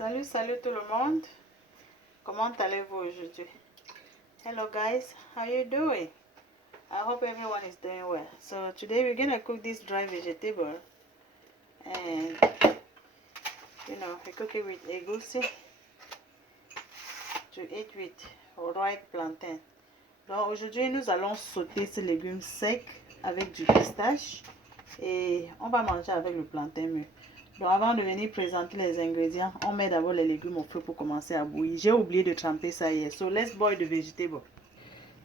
Salut tout le monde. Comment allez-vous aujourd'hui? Hello guys, how you doing? I hope everyone is doing well. So today we're gonna cook this dry vegetable, and we cook it with egusi to eat with white plantain. Donc aujourd'hui nous allons sauter ces légumes secs avec du pistache et on va manger avec le plantain mûr. Donc avant de venir présenter les ingrédients, on met d'abord les légumes au feu pour commencer à bouillir. J'ai oublié de tremper ça hier. So let's boil the vegetable.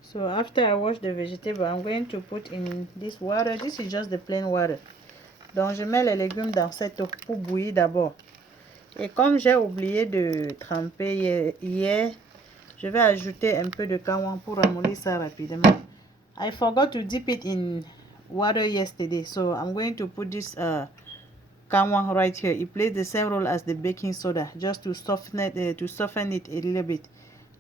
So after I wash the vegetable, I'm going to put in this water. This is just the plain water. Donc je mets les légumes dans cette eau pour bouillir d'abord. Et comme j'ai oublié de tremper hier, je vais ajouter un peu de kawang pour ramollir ça rapidement. I forgot to dip it in water yesterday, so I'm going to put this kawang right here. It plays the same role as the baking soda, just to soften it a little bit.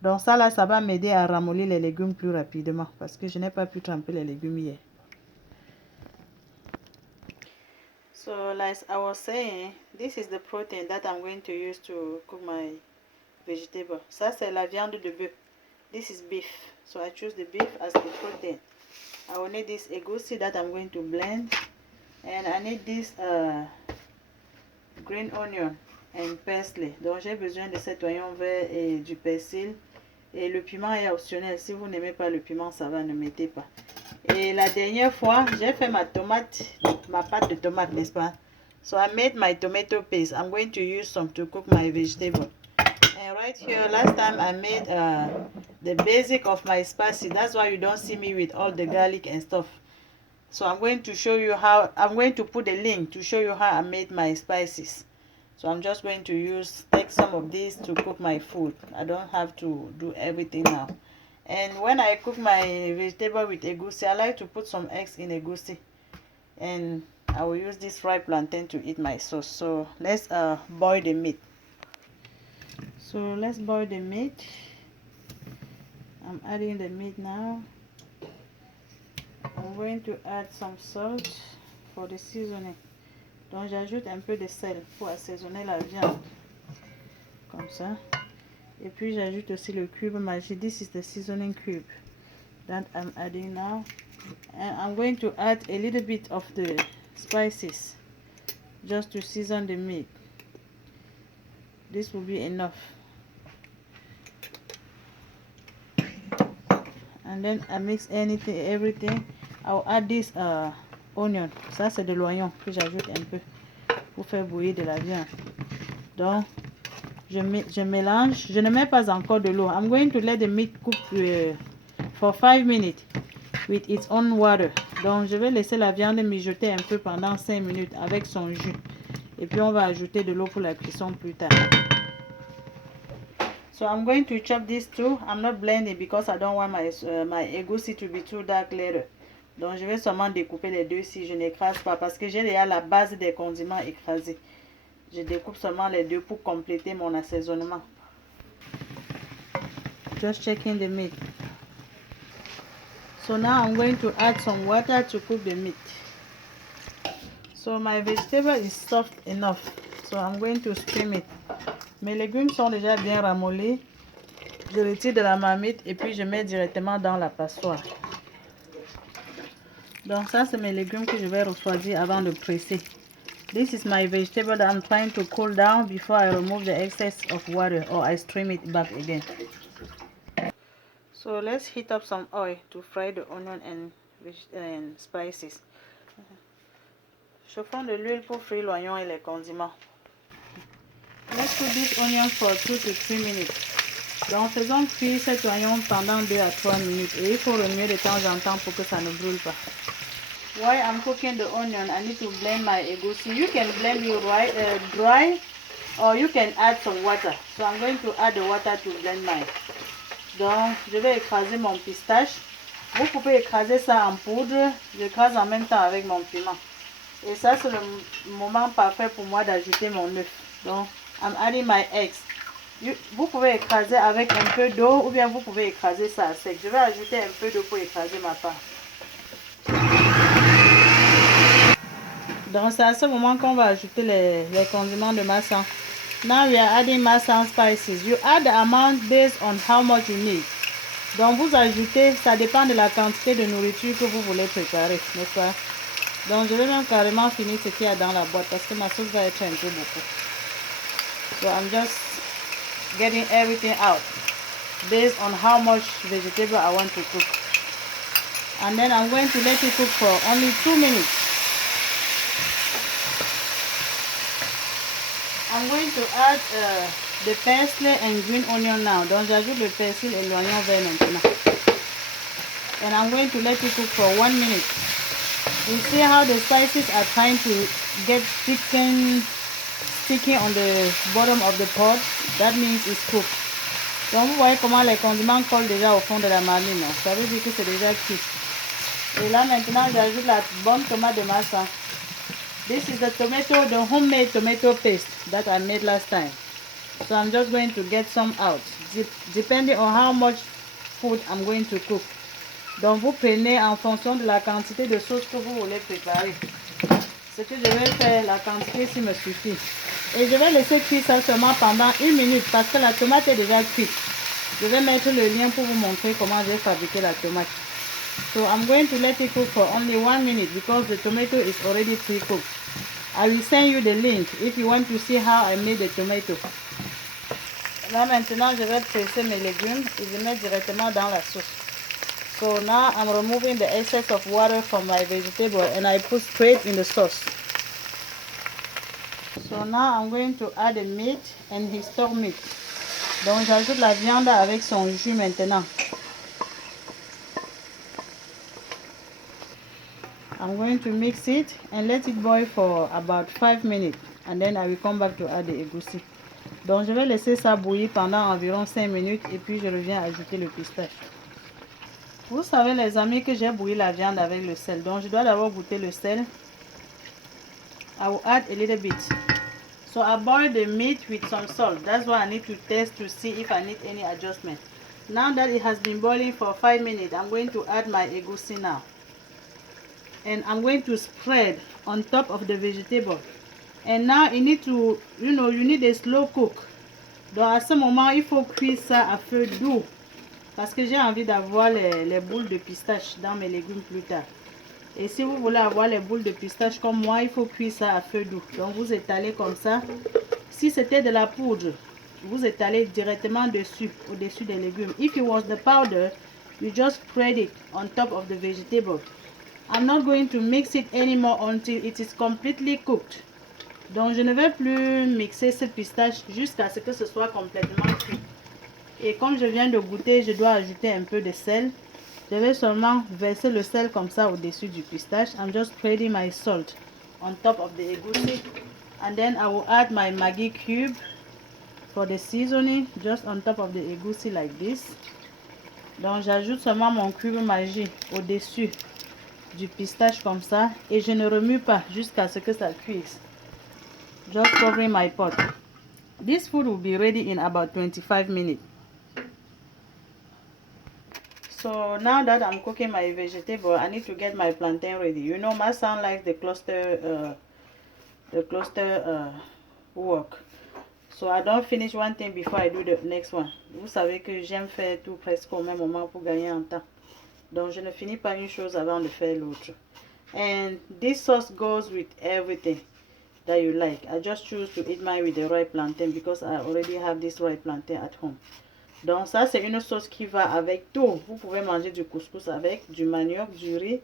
Donc ça là, ça va m'aider à ramollir les légumes plus rapidement parce que je n'ai pas pu tremper les légumes hier. So like I was saying, this is the protein that I'm going to use to cook my vegetable. Ça c'est la viande de bœuf. This is beef, so I choose the beef as the protein. I will need this egusi that I'm going to blend, and I need this green onion and parsley. Donc j'ai besoin de cet oignon vert et du persil. Et le piment est optionnel. Si vous n'aimez pas le piment, ça va, ne mettez pas. Et la dernière fois, j'ai fait ma pâte de tomate, n'est-ce pas? So I made my tomato paste. I'm going to use some to cook my vegetable. And right here, last time I made the basic of my spices. That's why you don't see me with all the garlic and stuff. So I'm going to show you how, I'm going to put a link to show you how I made my spices. So I'm just going to take some of these to cook my food. I don't have to do everything now. And when I cook my vegetable with egusi, I like to put some eggs in egusi. And I will use this fried plantain to eat my sauce. So let's boil the meat. So let's boil the meat. I'm adding the meat now. I'm going to add some salt for the seasoning. Donc j'ajoute un peu de sel pour assaisonner la viande. Comme ça. Et puis j'ajoute aussi le cube magique. This is the seasoning cube that I'm adding now. And I'm going to add a little bit of the spices just to season the meat. This will be enough. And then I mix everything. I'll add this onion. Ça c'est de l'oignon que j'ajoute un peu pour faire bouillir de la viande. Donc je mélange. Je ne mets pas encore de l'eau. I'm going to let the meat cook for 5 minutes with its own water. Donc je vais laisser la viande mijoter un peu pendant 5 minutes avec son jus. Et puis on va ajouter de l'eau pour la cuisson plus tard. So I'm going to chop this too. I'm not blending because I don't want my egusi to be too dark later. Donc je vais seulement découper les deux si je n'écrase pas parce que j'ai déjà la base des condiments écrasés. Je découpe seulement les deux pour compléter mon assaisonnement. Just checking the meat. So now I'm going to add some water to cook the meat. So my vegetable is soft enough. So I'm going to steam it. Mes légumes sont déjà bien ramollis. Je retire de la marmite et puis je mets directement dans la passoire. Donc ça c'est mes légumes que je vais refroidir avant de presser. This is my vegetable that I'm trying to cool down before I remove the excess of water or I stream it back again. So let's heat up some oil to fry the onion and spices. Chauffons de l'huile pour frire l'oignon et les condiments. Let's cook this onion for 2 to 3 minutes. Donc faisons cuire cet oignon pendant 2 à 3 minutes et il faut remuer de temps en temps pour que ça ne brûle pas. While I'm cooking the onion, I need to blend my egusi. You can blend it dry or you can add some water. So I'm going to add the water to blend mine. Donc je vais écraser mon pistache. Vous pouvez écraser ça en poudre. J'écrase en même temps avec mon piment. Et ça c'est le moment parfait pour moi d'ajouter mon œuf. Donc I'm adding my eggs. Vous pouvez écraser avec un peu d'eau ou bien vous pouvez écraser ça à sec. Je vais ajouter un peu d'eau pour écraser ma pâte. Donc c'est à ce moment qu'on va ajouter les condiments de masse. Now we are adding Masan spices. You add the amount based on how much you need. Donc vous ajoutez, ça dépend de la quantité de nourriture que vous voulez préparer, n'est-ce pas? Donc je vais même carrément finir ce qu'il y a dans la boîte parce que ma sauce va être un peu beaucoup. So I'm just getting everything out based on how much vegetable I want to cook. And then I'm going to let it cook for only 2 minutes. I'm going to add the parsley and green onion now. Donc j'ajoute le persil et l'oignon vert maintenant. And I'm going to let it cook for 1 minute. You see how the spices are trying to get sticking on the bottom of the pot? That means it's cooked. Donc vous voyez comment les condiments collent déjà au fond de la marmite. Non? Ça veut dire que c'est déjà cuit. Et là maintenant j'ajoute la bonne tomate de Masan. This is the homemade tomato paste that I made last time. So I'm just going to get some out, depending on how much food I'm going to cook. Donc vous prenez en fonction de la quantité de sauce que vous voulez préparer. Ce que je vais faire, la quantité ici me suffit. Et je vais laisser cuire ça seulement pendant 1 minute parce que la tomate est déjà cuite. Je vais mettre le lien pour vous montrer comment j'ai fabriqué la tomate. So I'm going to let it cook for only 1 minute because the tomato is already pre-cooked. I will send you the link if you want to see how I made the tomato. Là maintenant, je vais presser mes légumes et je mets directement dans la sauce. So now I'm removing the excess of water from my vegetable and I put straight in the sauce. So now I'm going to add the meat and his stock meat. Donc j'ajoute la viande avec son jus maintenant. I'm going to mix it and let it boil for about 5 minutes and then I will come back to add the egusi. Donc je vais laisser ça bouillir pendant environ 5 minutes et puis je reviens ajouter le pistache. Vous savez les amis que j'ai bouilli la viande avec le sel. Donc je dois d'abord goûter le sel. I will add a little bit. So I boiled the meat with some salt. That's why I need to taste to see if I need any adjustment. Now that it has been boiling for 5 minutes, I'm going to add my egusi now. And I'm going to spread on top of the vegetable. And now you need to, you need a slow cook. Donc à ce moment, il faut cuire ça à feu doux. Parce que j'ai envie d'avoir les boules de pistache dans mes légumes plus tard. Et si vous voulez avoir les boules de pistache comme moi, il faut cuire ça à feu doux. Donc vous étalez comme ça. Si c'était de la poudre, vous étalez directement dessus, au-dessus des légumes. If it was the powder, you just spread it on top of the vegetable. I'm not going to mix it anymore until it is completely cooked. Donc je ne vais plus mixer ce pistache jusqu'à ce que ce soit complètement cuit. Et comme je viens de goûter, je dois ajouter un peu de sel. Je vais seulement verser le sel comme ça au-dessus du pistache. I'm just spreading my salt on top of the egusi. And then I will add my Maggi cube for the seasoning just on top of the egusi like this. Donc j'ajoute seulement mon cube Maggi au-dessus du pistache comme ça. Et je ne remue pas jusqu'à ce que ça cuise. Just covering my pot. This food will be ready in about 25 minutes. So now that I'm cooking my vegetable, I need to get my plantain ready. You know, my son likes the cluster work. So I don't finish one thing before I do the next one. Vous savez que j'aime faire tout presque au même moment pour gagner en temps. Donc je ne finis pas une chose avant de faire l'autre. And this sauce goes with everything that you like. I just choose to eat mine with the ripe plantain because I already have this ripe plantain at home. Donc ça c'est une sauce qui va avec tout. Vous pouvez manger du couscous avec, du manioc, du riz.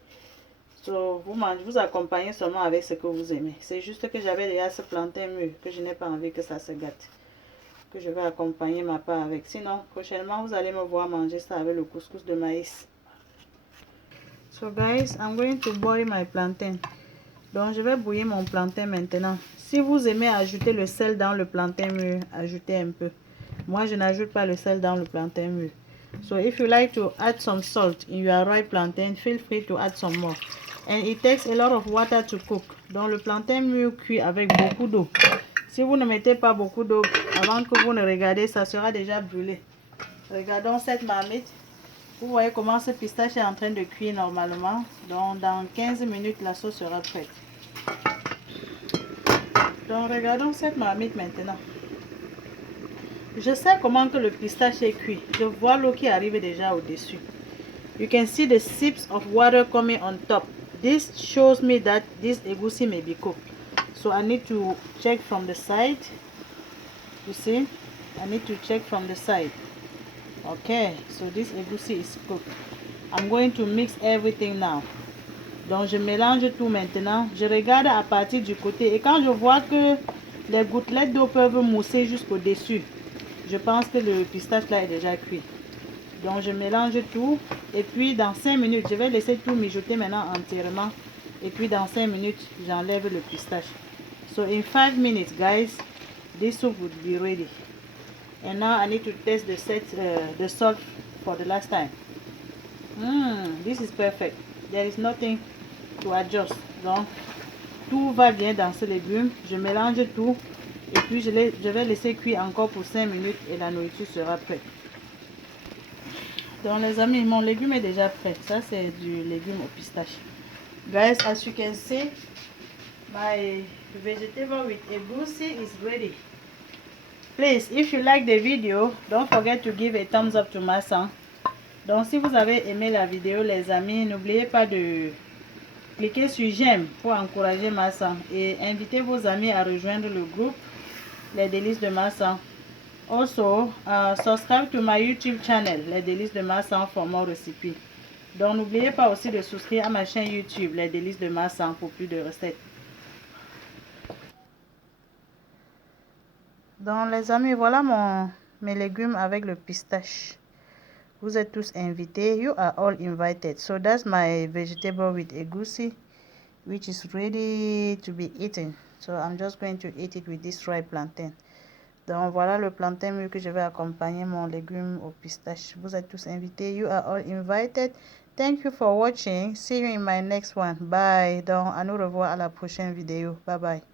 So, vous accompagnez seulement avec ce que vous aimez. C'est juste que j'avais déjà ce plantain mûr que je n'ai pas envie que ça se gâte. Que je vais accompagner ma part avec. Sinon prochainement vous allez me voir manger ça avec le couscous de maïs. So guys, I'm going to boil my plantain. Donc je vais bouillir mon plantain maintenant. Si vous aimez ajouter le sel dans le plantain mûr, ajoutez un peu. Moi je n'ajoute pas le sel dans le plantain mûr. So if you like to add some salt in your ripe plantain, feel free to add some more. And it takes a lot of water to cook. Donc le plantain mûr cuit avec beaucoup d'eau. Si vous ne mettez pas beaucoup d'eau, avant que vous ne regardez, ça sera déjà brûlé. Regardons cette marmite. Vous voyez comment ce pistache est en train de cuire normalement. Donc dans 15 minutes, la sauce sera prête. Donc regardons cette marmite maintenant. Je sais comment que le pistache est cuit. Je vois l'eau qui arrive déjà au-dessus. You can see the sips of water coming on top. This shows me that this egusi may be cooked. So I need to check from the side. You see? I need to check from the side. Okay, so this egusi is cooked. I'm going to mix everything now. Donc je mélange tout maintenant. Je regarde à partir du côté. Et quand je vois que les gouttelettes d'eau peuvent mousser jusqu'au dessus, je pense que le pistache là est déjà cuit. Donc je mélange tout. Et puis dans 5 minutes, je vais laisser tout mijoter maintenant entièrement. Et puis dans 5 minutes, j'enlève le pistache. So in 5 minutes, guys, this soup would be ready. And now I need to test the salt for the last time. This is perfect. There is nothing to adjust. Donc, tout va bien dans ce légume. Je mélange tout. Et puis, je vais laisser cuire encore pour 5 minutes et la nourriture sera prête. Donc, les amis, mon légume est déjà prêt. Ça, c'est du légume au pistache. Guys, as you can see, my vegetable with egusi is ready. Please, if you like the video, don't forget to give a thumbs up to my son. Donc, si vous avez aimé la vidéo, les amis, n'oubliez pas de cliquer sur j'aime pour encourager ma soeur et invitez vos amis à rejoindre le groupe Les Délices de ma soeur. Also, subscribe to my YouTube channel, Les Délices de ma soeur, for more recipes. Donc, n'oubliez pas aussi de souscrire à ma chaîne YouTube, Les Délices de ma soeur, pour plus de recettes. Donc, les amis, voilà mes légumes avec le pistache. Vous êtes tous invités. You are all invited. So that's my vegetable with egusi, which is ready to be eaten. So I'm just going to eat it with this fried plantain. Donc voilà le plantain mûr que je vais accompagner mon légume au pistache. Vous êtes tous invités. You are all invited. Thank you for watching. See you in my next one. Bye. Donc à nous revoir à la prochaine vidéo. Bye bye.